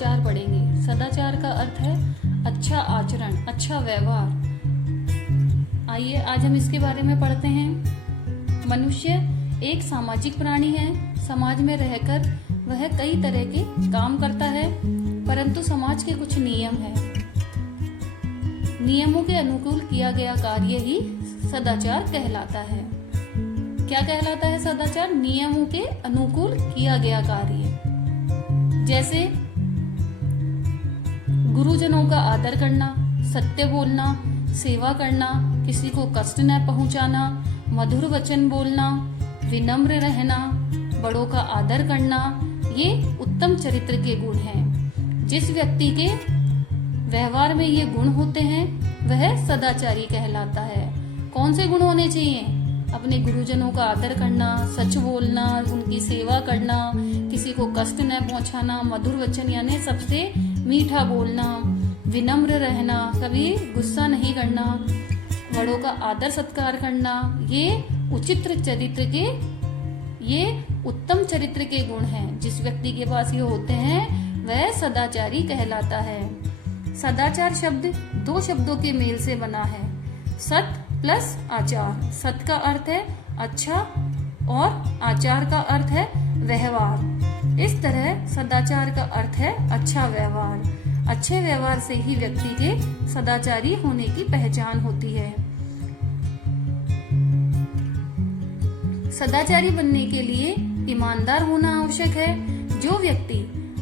सदाचार पढ़ेंगे। सदाचार का अर्थ है अच्छा आचरण, अच्छा व्यवहार। आइए आज हम इसके बारे में पढ़ते हैं। मनुष्य एक सामाजिक प्राणी है। समाज में रहकर वह कई तरह के काम करता है, परंतु समाज के कुछ नियम हैं। नियमों के अनुकूल किया गया कार्य ही सदाचार कहलाता है। क्या कहलाता है सदाचार? नियमों के अनुकूल किया गया कार्य। जैसे गुरुजनों का आदर करना, सत्य बोलना, सेवा करना, किसी को कष्ट न पहुंचाना, मधुर वचन बोलना, विनम्र रहना, बड़ों का आदर करना, ये उत्तम चरित्र के गुण हैं। जिस व्यक्ति के व्यवहार में ये गुण होते हैं वह सदाचारी कहलाता है। कौन से गुण होने चाहिए? अपने गुरुजनों का आदर करना, सच बोलना, उनकी सेवा करना, किसी को कष्ट न पहुंचाना, मधुर वचन यानी सबसे मीठा बोलना, विनम्र रहना, कभी गुस्सा नहीं करना, बड़ों का आदर सत्कार करना, ये उचित चरित्र के, ये उत्तम चरित्र के गुण हैं। जिस व्यक्ति के पास ये होते हैं वह सदाचारी कहलाता है। सदाचार शब्द दो शब्दों के मेल से बना है, सत प्लस आचार। सत का अर्थ है अच्छा और आचार का अर्थ है व्यवहार। इस तरह सदाचार का अर्थ है अच्छा व्यवहार। अच्छे व्यवहार से ही व्यक्ति के सदाचारी होने की पहचान होती है। सदाचारी बनने के लिए ईमानदार होना आवश्यक है। जो व्यक्ति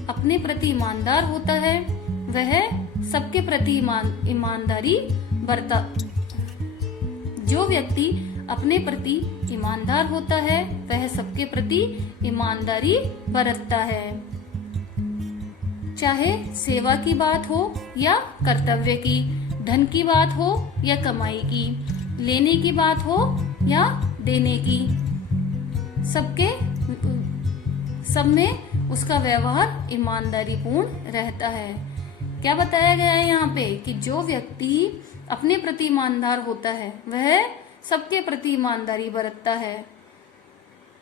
अपने प्रति ईमानदार होता है वह सबके प्रति ईमानदारी बरता। जो व्यक्ति अपने प्रति ईमानदार होता है वह सबके प्रति ईमानदारी बरतता है। चाहे सेवा की बात हो या कर्तव्य की, धन की बात हो या कमाई की, लेने की बात हो या देने की, सब में उसका व्यवहार ईमानदारी पूर्ण रहता है। क्या बताया गया है यहाँ पे कि जो व्यक्ति अपने प्रति ईमानदार होता है वह सबके प्रति ईमानदारी बरतता है।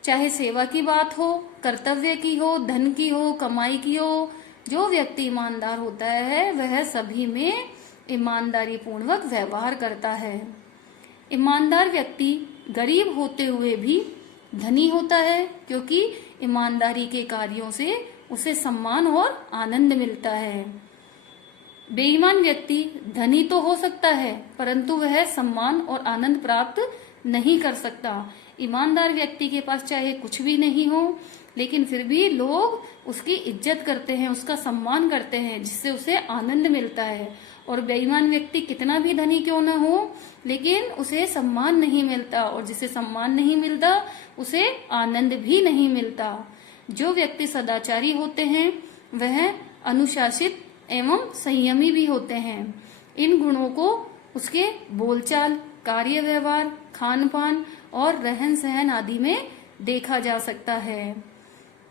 चाहे सेवा की बात हो, कर्तव्य की हो, धन की हो, कमाई की हो, जो व्यक्ति ईमानदार होता है वह सभी में ईमानदारी पूर्वक व्यवहार करता है। ईमानदार व्यक्ति गरीब होते हुए भी धनी होता है, क्योंकि ईमानदारी के कार्यों से उसे सम्मान और आनंद मिलता है। बेईमान व्यक्ति धनी तो हो सकता है परंतु वह सम्मान और आनंद प्राप्त नहीं कर सकता। ईमानदार व्यक्ति के पास चाहे कुछ भी नहीं हो लेकिन फिर भी लोग उसकी इज्जत करते हैं, उसका सम्मान करते हैं, जिससे उसे आनंद मिलता है। और बेईमान व्यक्ति कितना भी धनी क्यों न हो लेकिन उसे सम्मान नहीं मिलता, और जिसे सम्मान नहीं मिलता उसे आनंद भी नहीं मिलता। जो व्यक्ति सदाचारी होते हैं वह अनुशासित एवं संयमी भी होते हैं। इन गुणों को उसके बोलचाल, कार्य व्यवहार, खान पान और रहन सहन आदि में देखा जा सकता है।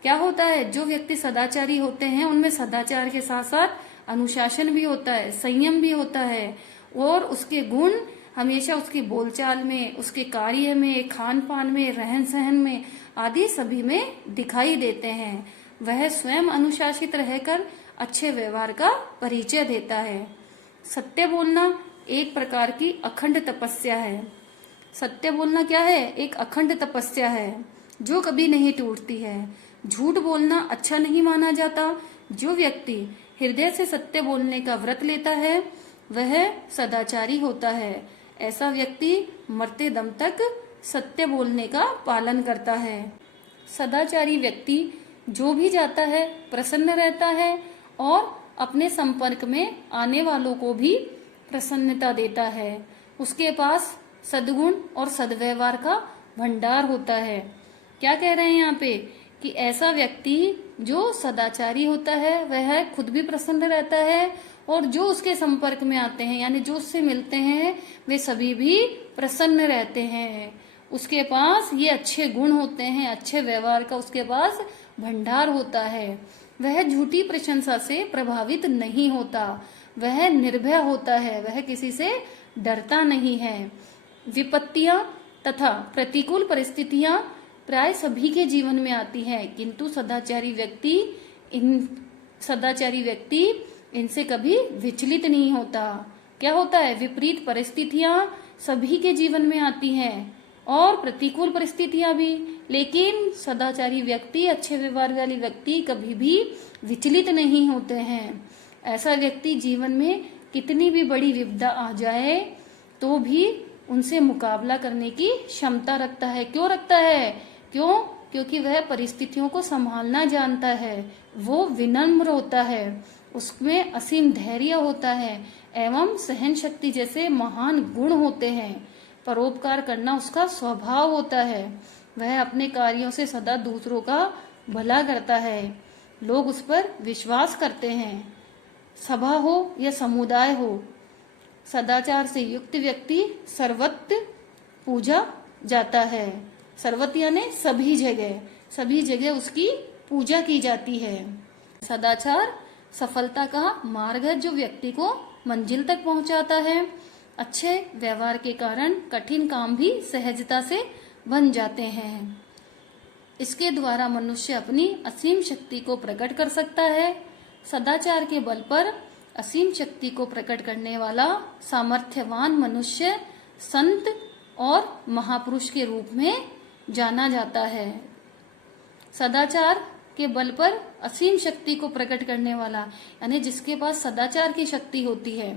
क्या होता है? जो व्यक्ति सदाचारी होते हैं उनमें सदाचार के साथ साथ अनुशासन भी होता है, संयम भी होता है, और उसके गुण हमेशा उसकी बोलचाल में, उसके कार्य में, खान पान में, रहन सहन में आदि सभी में दिखाई देते हैं। वह स्वयं अनुशासित रहकर अच्छे व्यवहार का परिचय देता है। सत्य बोलना एक प्रकार की अखंड तपस्या है। सत्य बोलना क्या है? एक अखंड तपस्या है जो कभी नहीं टूटती है। झूठ बोलना अच्छा नहीं माना जाता। जो व्यक्ति हृदय से सत्य बोलने का व्रत लेता है वह सदाचारी होता है। ऐसा व्यक्ति मरते दम तक सत्य बोलने का पालन करता है। सदाचारी व्यक्ति जो भी जाता है प्रसन्न रहता है और अपने संपर्क में आने वालों को भी प्रसन्नता देता है। उसके पास सद्गुण और सद्व्यवहार का भंडार होता है। क्या कह रहे हैं यहाँ पे कि ऐसा व्यक्ति जो सदाचारी होता है वह खुद भी प्रसन्न रहता है और जो उसके संपर्क में आते हैं यानी जो उससे मिलते हैं वे सभी भी प्रसन्न रहते हैं। उसके पास ये अच्छे गुण होते हैं, अच्छे व्यवहार का उसके पास भंडार होता है। वह झूठी प्रशंसा से प्रभावित नहीं होता, वह निर्भय होता है, वह किसी से डरता नहीं है। विपत्तियां तथा प्रतिकूल परिस्थितियां प्राय सभी के जीवन में आती हैं, किंतु सदाचारी व्यक्ति सदाचारी व्यक्ति इनसे कभी विचलित नहीं होता। क्या होता है, विपरीत परिस्थितियां सभी के जीवन में आती हैं और प्रतिकूल परिस्थितियां भी, लेकिन सदाचारी व्यक्ति, अच्छे व्यवहार वाले व्यक्ति कभी भी विचलित नहीं होते हैं। ऐसा व्यक्ति जीवन में कितनी भी बड़ी विपदा आ जाए तो भी उनसे मुकाबला करने की क्षमता रखता है। क्यों रखता है? क्योंकि वह परिस्थितियों को संभालना जानता है, वो विनम्र होता है, उसमें असीम धैर्य होता है एवं सहन शक्ति जैसे महान गुण होते हैं। परोपकार करना उसका स्वभाव होता है। वह अपने कार्यों से सदा दूसरों का भला करता है। लोग उस पर विश्वास करते हैं। सभा हो या समुदाय हो, सदाचार से युक्त व्यक्ति सर्वत्र पूजा जाता है। सर्वत्र यानी सभी जगह उसकी पूजा की जाती है। सदाचार सफलता का मार्ग है जो व्यक्ति को मंजिल तक पहुंचाता है। अच्छे व्यवहार के कारण कठिन काम भी सहजता से बन जाते हैं। इसके द्वारा मनुष्य अपनी असीम शक्ति को प्रकट कर सकता है। सदाचार के बल पर असीम शक्ति को प्रकट करने वाला सामर्थ्यवान मनुष्य संत और महापुरुष के रूप में जाना जाता है। सदाचार के बल पर असीम शक्ति को प्रकट करने वाला यानी जिसके पास सदाचार की शक्ति होती है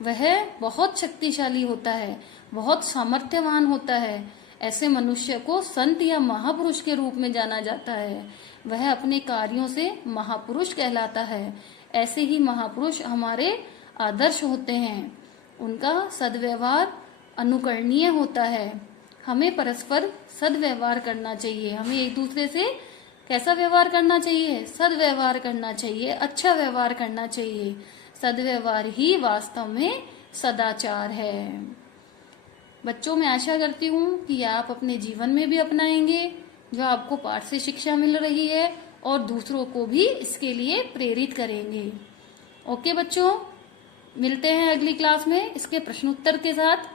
वह बहुत शक्तिशाली होता है, बहुत सामर्थ्यवान होता है। ऐसे मनुष्य को संत या महापुरुष के रूप में जाना जाता है। वह अपने कार्यों से महापुरुष कहलाता है। ऐसे ही महापुरुष हमारे आदर्श होते हैं। उनका सद्व्यवहार अनुकरणीय होता है। हमें परस्पर सद्व्यवहार करना चाहिए। हमें एक दूसरे से कैसा व्यवहार करना चाहिए? सद्व्यवहार करना चाहिए, अच्छा व्यवहार करना चाहिए। सद्व्यवहार ही वास्तव में सदाचार है। बच्चों, मैं आशा करती हूँ कि आप अपने जीवन में भी अपनाएंगे जो आपको पाठ से शिक्षा मिल रही है और दूसरों को भी इसके लिए प्रेरित करेंगे। ओके बच्चों, मिलते हैं अगली क्लास में इसके प्रश्न उत्तर के साथ।